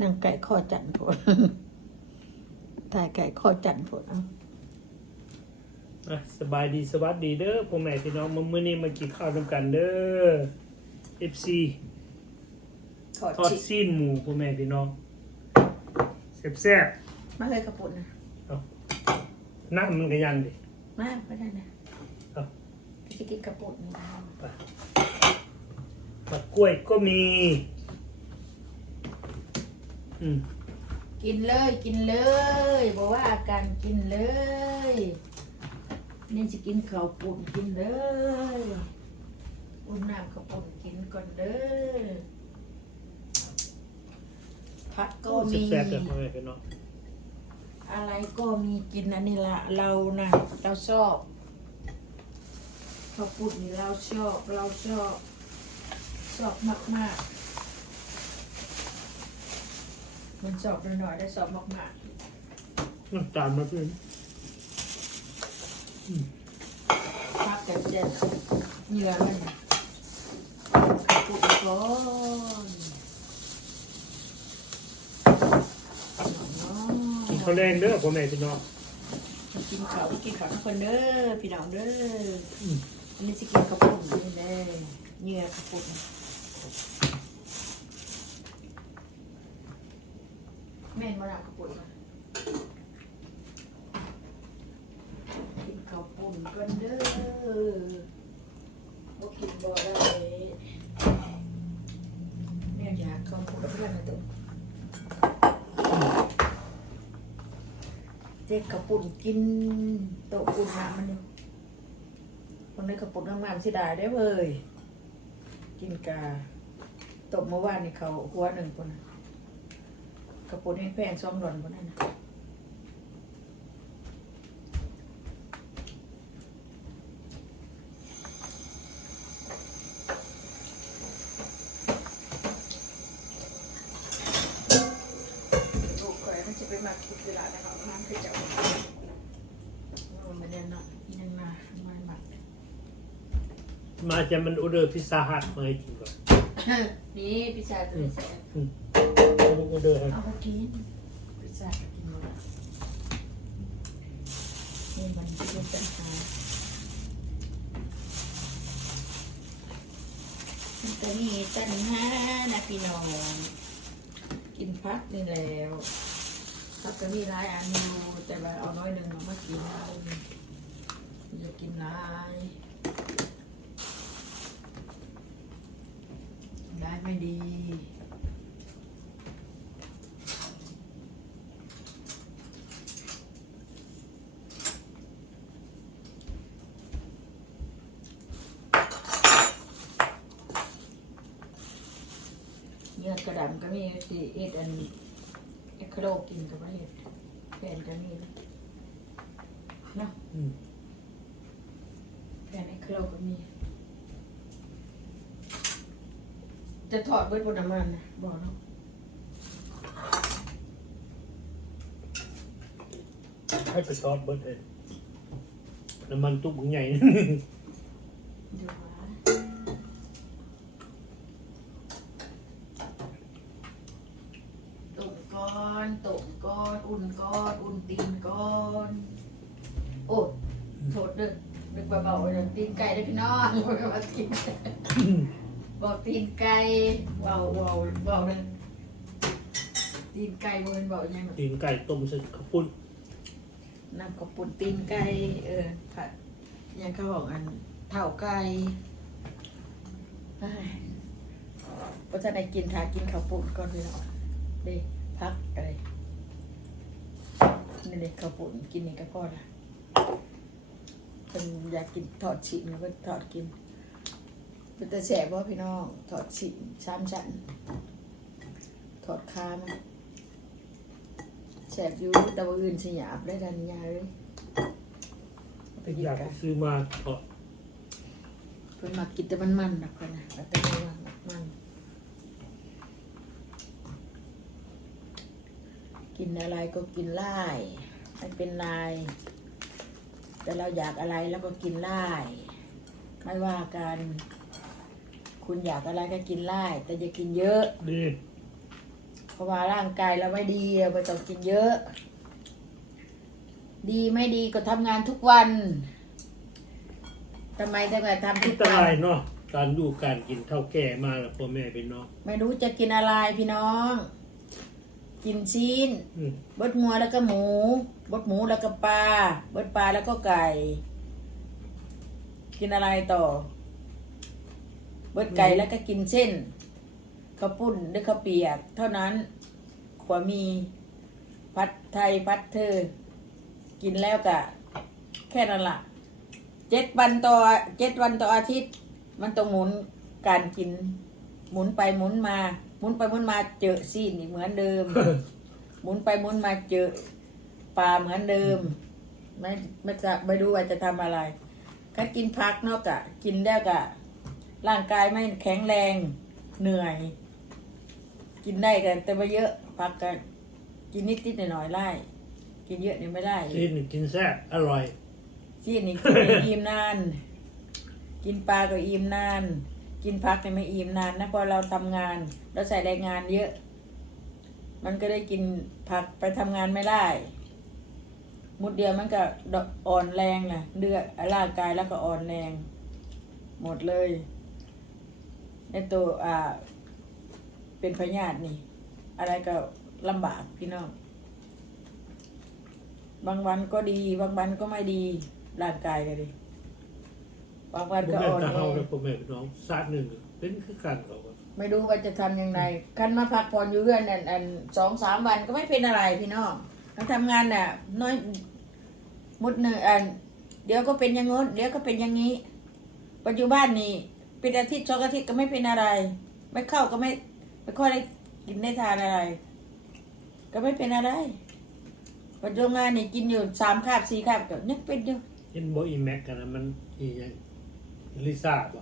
นั่งไก่ข้อจันทร์ผลถ่ายไก่ข้อจันทร์ผลเอาอะสบายดีสวัสดีเด้อพ่อแม่พี่น้องมามื้อนี้มากินข้าวด้วยกันเด้อ FC ถอดทอดชิซีนหมูพ่อแม่พี่น้องแซ่บมาเลยกระปุกนะๆเอาน้ำมันก็ยันดิมาไม่ได้นะเอาจะกินกระปุกนี่ไปมะกล้วยก็มี อืมกินเลยกินเลยบอกว่าการกินเลย นี่จะกินข้าวปุ่นกินเลยอุ่นน้ำข้าวปุ่นกินก่อนเด้อผักก็มี แซ่บๆเด้อพ่อแม่พี่น้องอะไรก็มีกินอันนี้ละเรานะเราชอบข้าวปุ้นนี่เราชอบเราชอบชอบมากมากๆ มันชอบหน่อยๆได้ชอบมากมากน้ำตาลมาเพิ่มๆพักกันเจ็ดเหงื่อมันข้าวปุ้นก่อนอ๋อกินข้าวแรงเด้อพ่อแม่พี่น้องมากินข้าวไปกินข้าวทุกคนเด้อพี่น้องเด้ออืมอันนี้สิกินข้าวปุ้นนี่แหละเหงื่อข้าวปุ้ นมาหนักข้าวปุ้นมากินข้าวปุ้นกันเด้อบ่กินบ่ได้แม่อยากข้าวปุ้นเพื่อนนะตุ๊กเจ๊กข้าวปุ้นกินโต๊ะปุ้นน้ำมันนี่คนนข้าวปุ้นน้ำมันสิได้ได้เว้ยกินกาตบเมื่อวานนี่เขาหัวหนึ่งคนนะ ข้าวปุ้นให้แพงสองหล่นคนนั้นนะลูกคอยมันจะไปมาคิดเวลานะครับมันคือจะมันไม่ได้เนาะยังมาไม่มามาจะมันออเดอร์พิซซ่าฮัทมาให้กินก่อนนี่พิซซ่าตัวนี้ แซ่บอืมออเดอร์ให้เอาไปกินพิซซ่าก็กินหมดนี่มันจะเป็นปัญหามันจะมีปัญหานะพี่น้อง กินพักนี่แล้วพักก็มีหลายอันอยู่แต่ว่าเอาน้อยหนึ่งเอามากินเอาอย่ากินหลายได้ไม่ดี กระดำก็มีสิเอ็ดอันเอ็กโครกินกับว่าเห็ดแผ่นก็มีเนาะอืมแผ่นเอ็กโครก็มี จะถอดเบิดบนน้ำมันนะบอกเนาะให้ไปซอสเบิร์ดเลยน้ำมันตุ๊กใหญ่ เดี๋ยวว่าตุ่มก้อนตุ่มก้ อนอุ่นก้อนอุ่นตีนก้อนโอ้โทษเด้อนึกเบาๆเลยตีนไก่ได้อพี่น้องบอกว่าตีนไก่บอกตีนไก่เบาเบาเบาเลยตีนไก่บ่แมันเบายังตีนไก่ต้มใส่ข้าวปุ้นน้ำกระปุ่นตีนไก่เออผัดยังเขาบอกอันเท่าไก่เอ้ยก็จะได้กินทากินข้าวปุ่นก่อนพี่น้องเด้พักอะไร นี่เด็กข้าวปุ่นกินนี่ก็พอละเป็นอยากกินทอดชิ้นก็ทอดกินเป็นแต่แสบว่าพี่น้องทอดชิ้นสามชั้นทอดคามันแสบอยู่แต่ว่าอื่นสยาบได้ดันยาเลยเอาไปกินอยากกันซื้อมาก็เพิ่นมากินแต่มันมันๆนะเพิ่นนะแต่ไม่ว่ามันกิน อะไรก็กินไล่ไม่เป็นไรแต่เราอยากอะไรแล้วก็กินไล่ไม่ว่ากัน คุณอยากอะไรก็กินไล่แต่อย่ากินเยอะดีราะว่าร่างกายเราไม่ดีเราไม่ต้องกินเยอะ ดีไม่ดีก็ทำงานทุกวันทำไมต้องมาทำทุอันกตวัรายนเนาะการดูการกินเท่าแก่มาแล้วพ่อแม่พี่น้องไม่รู้จะกินอะไรพี่น้อง กินชีนอืมบดงัวแล้วก็หมูบดหมูแล้วก็ปลาบดปลาแล้วก็ไก่ กินอะไรต่อบดไก่แล้วก็กินเส้นข้าวปุ้นหรือข้าวเปียก เท่านั้นขวามีพัดไทยพัดเธอ กินแล้วกะแค่นั้นละเจ็ดวันต่อเจ็ดวันต่ออาทิตย์ มันต้องหมุนการกิน หมุนไปหมุนมา หมุนไปหมุนมาเจอซีนอีกเหมือนเดิม หมุนไปหมุนมาเจอปลาเหมือนเดิม ไม่ไม่จะไม่รู้ว่าจะทำอะไรก็กินพักเนอกกะกินแล้วกะร่างกายไม่แข็งแรงเหนื่อย กินได้กันแต่ไม่เยอะพักกันกินนิดนิดหน่อยหน่อยๆไล่กินเยอะนี่ไม่ได้ กินกินแซ่บอร่อย ซีนนี่กินไม่อิ่มนาน กินปลาก็อิ่มนาน กินพักเนี่ยไม่อิ่มนานนะเพราะเราทำงาน เราใส่แรงงานเยอะ มันก็ได้กินผักไปทำงานไม่ได้ มุดเดียวมันก็อ่อนแรงนะเดือดร่างกายแล้วก็อ่อนแรง หมดเลย ในตัวอ่า เป็นพยาธินี่ อะไรก็ลำบากพี่น้อง บางวันก็ดี บางวันก็ไม่ดีร่างกายเลยบางวันก็อแม่อ่อนตาแอเฮาและพ่อแม่พี่น้องซาดหนึ่งเป็นคือกันเขา ไม่รู้ว่าจะทำยังไงคันมาพักผ่อนอยู่เรือนอันอันสองสามวันก็ไม่เป็นอะไรพี่น้องเราทำงานน่ะ น้อยมุดหนึ่งอัน เดี๋ยวก็เป็นอย่างงู้นเดี๋ยวก็เป็นอย่างนี้ ปัจจุบันนี่เป็นอาทิตย์สองอาทิตย์ก็ไม่เป็นอะไร ไม่เข้าก็ไม่ไม่ค่อยได้กินได้ทานอะไร ก็ไม่เป็นอะไรปัจจุบันนี่กินอยู่สามคาบสี่คาบก็ยังเป็นอยู่เห็นบ่อีแม็กกันนะมันอีหยังลิซ่าบ่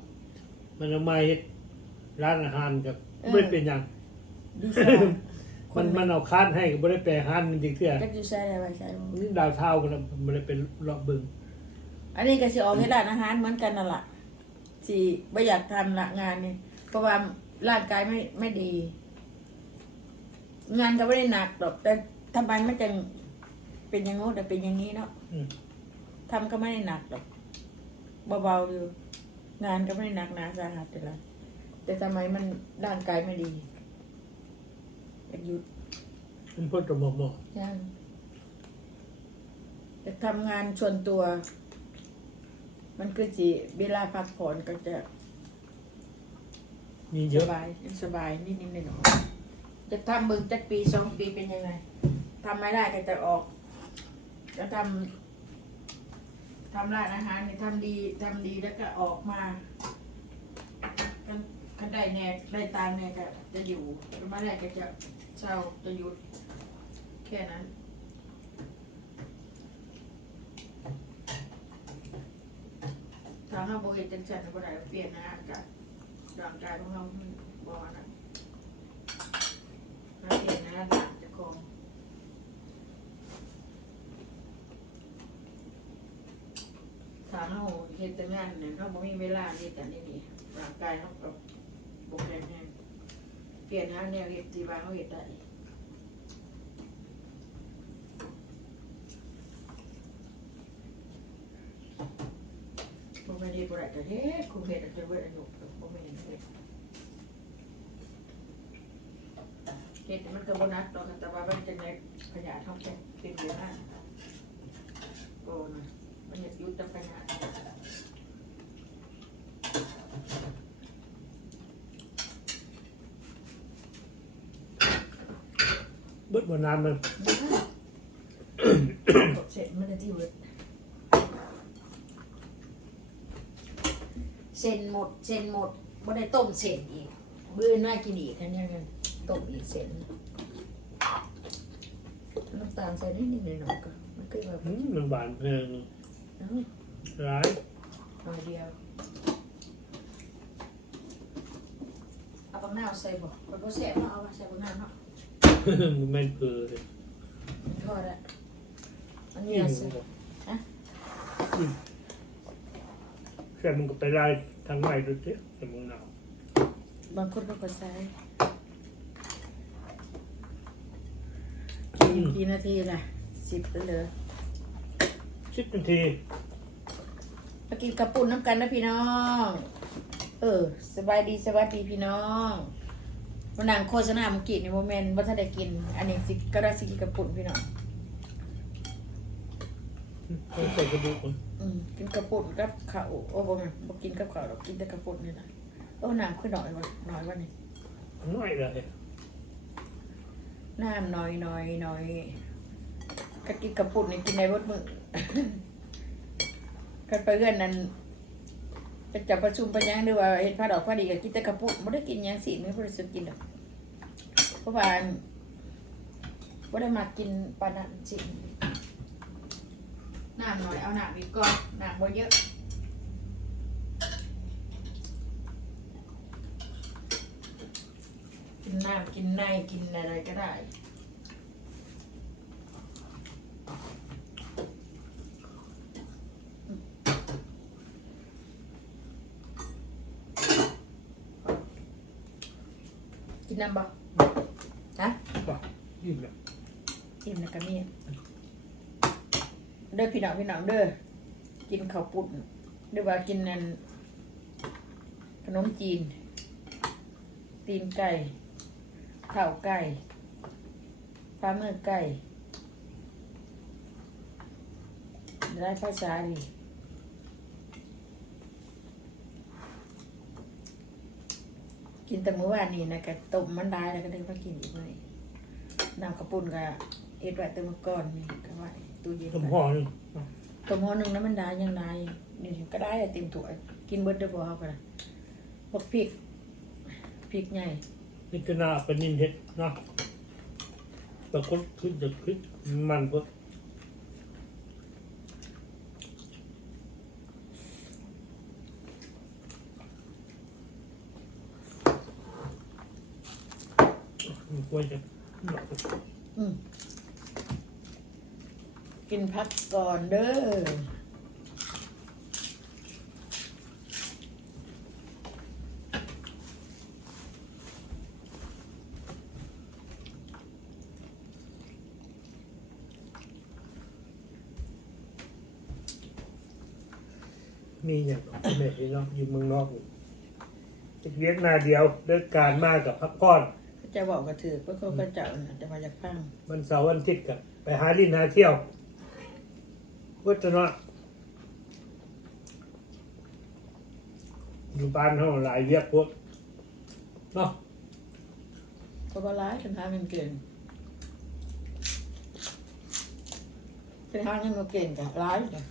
มันเอามาเฮ็ด ร้านอาหารกับไม่เป็นหยังดีซ่ามันมันเอาคานให้ก็บ่ได้แปลอาหารจริงๆเทื่อก็อยู่ใช่อะไรใช่บ่นี่ดาวเท่ากันนะมันเลยเป็นเลาะเบิ่งอันนี้ก็สิออกให้ร้านอาหารเหมือนกันนั่นแหละสิไม่อยากทำละงานนี่เพราะว่าร่างกายไม่ไม่ดี งานก็ไม่ได้หนักหรอกแต่ทำไมมันจึงเป็นอย่างงู้นแต่เป็นอย่างนี้เนาะอืมทำก็ไม่ได้หนักหรอกเบาๆอยู่งานก็ไม่ได้หนักหนาสาหัสแต่ละ แต่ทำไมมันร่างกายไม่ดีอยากหยุดมันพ่นตะหมอหมอยังจะทำงานส่วนตัว มันคือสิเวลาพักผ่อนก็จะมีเยสอะบายสบายนิดนิดหน่อยหน่อยจะทำมึงจักปีสองปีเป็นยังไงทำไม่ได้ก็จะออก จะทำทำร้านอาหารเนี่ยทำดีทำดีแล้วก็ออกมา กันกันได้แน่ได้ตังค์เนี่ยก็จะอยู่ไม่ได้ก็จะเช่าจะหยุด แค่นั้นทางเราบริเวณจังจันทร์บ่ได้เปลี่ยนนะกับร่างกายของเราบ่นะเราเปลี่ยนนะหลังจะคงทางเราเฮ็ดแต่งานเนี่ยเราบ่มีเวลาเฮ็ดแต่นี่นี่ร่างกายเราก็บ่แข็งแรงเป ลี่ยนหาแนวเฮ็ดที่ว่าเราเฮ็ดได้บ่แม่นเฮ็ดบ่ได้ก็เฮ็ดคุเฮ็ดก็เบิดอายุบ่แม่นเฮ็ดเฮ็ดมันก็บ่หนักดอกแต่ว่ามันจังได๋ขยะท้องแก่เป็นอยู่นะโอ้นะมันอยากหยุดแต่ขยะเบิด บ่นานมันเสร็จมันจะที่เบิดเส้นหมดเส้นหมดบ่ได้ต้มเส้นอีกบื้อน่ากินอีกอันเนี้ยกันต้มอีกเส้นน้ำตาลใส่นิดนิดหน่อยหน่อยๆก็มันคือแบบอืมมันหวานเพิ่งเอ้าร้ายหน่อยเดียวเอาปังหน้าวใส่บ่มันก็แซ่บเนาะเอามาใส่ปังหน้าวเนาะ มันแม่นเพือเลยมันทอดอะมันอิ่เนื้อมใส่ฮะอืมแค่มึงก็ไปไล่ทางใหม่ดูสิแต่มึงหนาวบางคนก็ก็ใส่อืมกี่นาทีล่ะสิบแล้วเหลยสิบนาทีมากินกระปุ่นน้ำกันนะพี่น้อง เออ สบายดีสบายดีพี่น้อง มันนังโฆษณาเมื่อกี้ในโมเมนต์ว่าถ้าได้กิน อันนี้สิก็ได้สิกินกระปุ่นพี่น้องต้องใส่กระดูกมันอืมกินกระปุ่นกับข้าวโอ้โหมันบ่กินกับข้าวหรอกกินแต่กระปุ่นนี่นะโอ้น้ำขึ้นหน่อยวะหน่อยวะนี่น้อยเลยน้ำหน่อยหน่อยหน่อยก็กินกระปุ่นนี่กินในรถมือกันไปเรื่อนนั้น ไปจับประชุมไปยังหรือว่าเห็นผ้าดอกผ้าดีก็กินแต่กระปุ่นไม่ได้กินยังสิไม่ได้สุดกินหรอกเพราะว่าไม่ได้มากินปลาหนันจริงน้ำหน่อยเอาหน้ำอีกก่อนหน้ำบ่เยอะกินน้ำกินในกินอะไรก็ได้ นน้ำบ่ฮะป่ะยิ่งเลยกินแล้วก็มีเด้อพี่น้องพี่น้องเด้อกินข้าวปุ้นหรือว่ากินนั่นขนมจีน ตีนไก่ข้าวไก่ปลาเมื่อไก่ได้ภาษาดี กินแต่เมื่อวานนี้นะกะต้มมันได้แล้วก็ได้มากินอีกเลยน้ำกระปุ่นก็เอ็ดไว้เติมอก่อนนี่ก็ไว้ตู้เย็นต้มไว้ ห่อหนึงต้มห่อหนึ่งน้ำมันได้ยังได้นี่ก็ได้อะเต็มถ้วยกินเบิร์ดเด้อบ่เฮากันพวกพริกพริกใหญ่นี่ก็น่าเป็นนินเห็ดเนาะแต่ก็คือจะพริกมันก็ มันควรจะอืมกินพักก่อนเด้อมีอย่างของแม่พี่น้องอยู่เมืองนอกจะเวียกนาเดียวเลิกการมากกับพักก้อน จะบอกกระถือเพื่อเขาก็เจ้าน่ะจะมาจากพังวันเสาร์วันอาทิตย์กับไปหาลินหาเที่ยววัฒนะอยู่บ้านเขาหลายเวียกพวกเนาะเขาก็ร้ายฉันหาเงินเก่งฉันหาเงินมาเก่งกับร้ายจ้ะ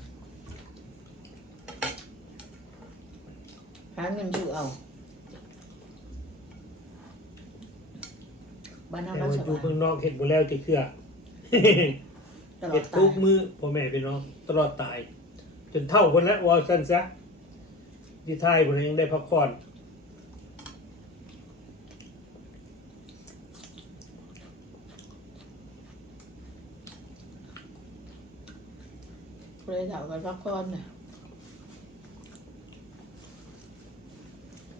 หาเงินอยู่เอา บ้านแต่น้ำรักว่าสอยู่บาเมือยงนอกเห็นหมดแล้วที่เครือตลอเห็ดดตาทุยกมือพ่อแม่พี่น้องตลอดตาย จนเท่าคนแล้ววอลซันซะดีไทายผมยังได้พักผ่อนเลยถามกันพักผ่อนน่ะ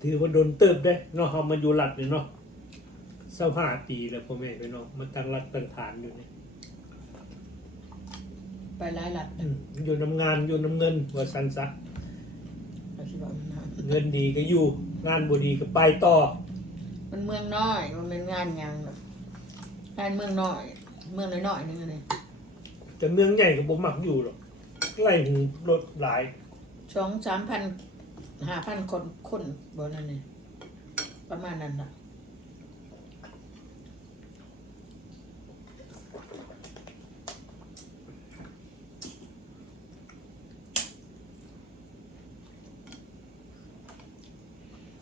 ถือว่าโดนเติบได้เนาะเขามาอยู่หลัดเนี่ยเนาะ เศร้าห้าปีแล้วพ่อแม่พี่น้องมันตั้งรักตั้งฐานอยู่นี่ไปหลายหลัดอืมอยู่น้ำงานอยู่น้ำเงินว่าซันซะปัจจุบันมันนานเงินดีก็อยู่ งานบ่ดีก็ไปต่อ มันเมืองน้อย มันเป็นงานหยังหรอกงานเมืองน้อย เมืองน้อยๆนึงเลยแต่เมืองใหญ่ก็บ่มักอยู่หรอกไล่หูรถหลาย สองสามพันห้าพันคนคนบนนั้นนี่ประมาณนั้นล่ะ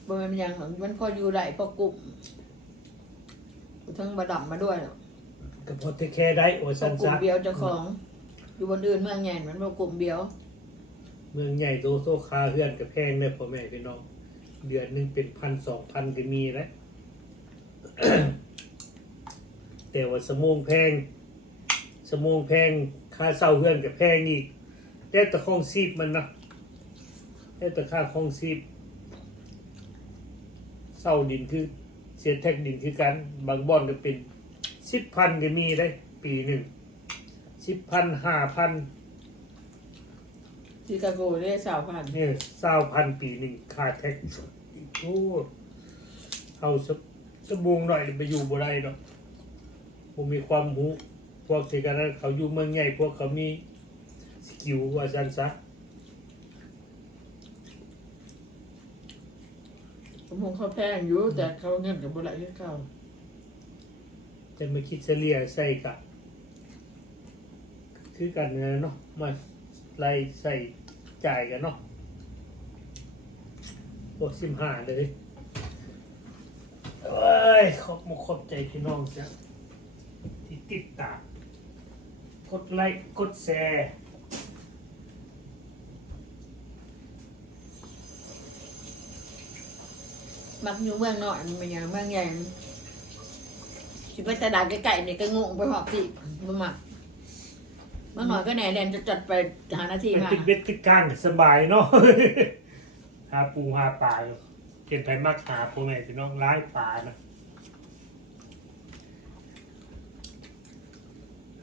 บนมันยังมันพออยู่ได้พอกลุ่มทั้งบดำมาด้วยหรอกก็พอเทคแคร์ได้ว่าพอซันกลุ่ซะมเบียวเจ้าของ อยู่บนอื่นเมืองใหญ่มันพอกลุ่มเบียว เมืองใหญ่โตโซคาเฮือนกับแพงเลยพ่อแม่พี่น้อง เดือนหนึงเป็นพันสองพันก็มีแล้ว แต่ว่าสมงแพง สมงแพงค่าเช่าเฮือนกับแพงอีกแต่แต่ของซีบมันนะแต่แต่ค่าของซีบ เช่าดินคือเสียแท็กดินคือกันบางบ่อนก็เป็นสิบพันก็มีได้ ปีหนึ่งสิบพันห้าพันชิคาโกได้สาวพันเนี่ยเศร้าพันปีหนึ่งค่าแท็กซ์อีกโอ้เอาสักสักบวงหน่อยไปอยู่บ่ได้ดอกผมมีความรู้พวกที่กันนั้นเขาอยู่เมืองใหญ่พวกเขามีสกิลว่าซันซะ ผมคงเขาแพงอยู่แต่เขาเงินกับบริษัทเขาจะมาคิดเฉลี่ยใส่กับคือกันนะเนาะมาไล่ใส่จ่ายกันเนาะบวกสิบห้าเลยเอ้ยขอบมขอบใจพี่น้องจ้ะที่ติดตามกดไลค์กดแชร์ มักอยู่เมืองนอกมันเป็นอย่างเมืองใหญ่คิดว่าจะด่าใกล้ๆเนี่ยก็งงไปหอบสิบ่มักเมื่อหน่อยก็แหน่แดนจะจัดไปหาหน้าที่มันมา ติดเบ็ดติดก้างสบายเนาะ หาปูหาปลาอยู่เกินไปมากหาพ่อแม่พี่น้องล้างปลานะ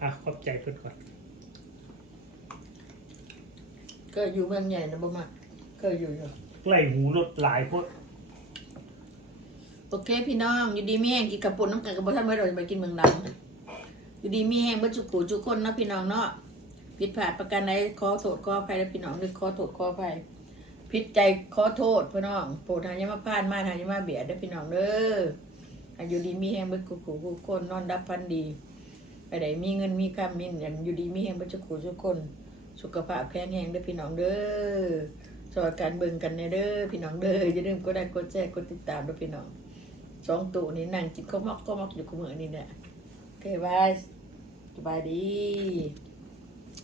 อะขอบใจเพื่อนก่อนก็อยู่เมืองใหญ่นะบ่มักเคยอยู่อยู่ใกล้หูรถหลายพด โอเคพี่น้องอยู่ดีมีแห้งกินกระปุนน้ำกันกับบ่ท่านไม่เราจะไปกินเมืองดำอยู่ดีมีแห้งเบ่อจุกกูจุกคนนะพี่น้องเนาะผิดพลาดประกันใดขอโทษขออภัยแล้วพี่น้องนึกขอโทษขออภัยผิดใจขอโทษพี่น้องโปรดทานยามาพลาดมาทานยามาเบียดเด้พี่น้องเด้ออายุดีมีแห้งเบ่จุกกูทุกคนนอนดับพันดี ไปไหนมีเงินมีคำมีอันอยู่ดีมีแห้งเบ่อจุกกูทุกคน สุขภาพแข็งแรงเด้อพี่น้องเด้อสวัสการเบิ่งกันในเด้อพี่น้องเด้ออย่าลืมกดไลค์กดแชร์กดติดตามเด้อพี่น้อง สองตัวนี้นั่งกินข้าวมอกข้าวมอกอยู่กับมือนี่เนี่ยโอเคบายสบายดี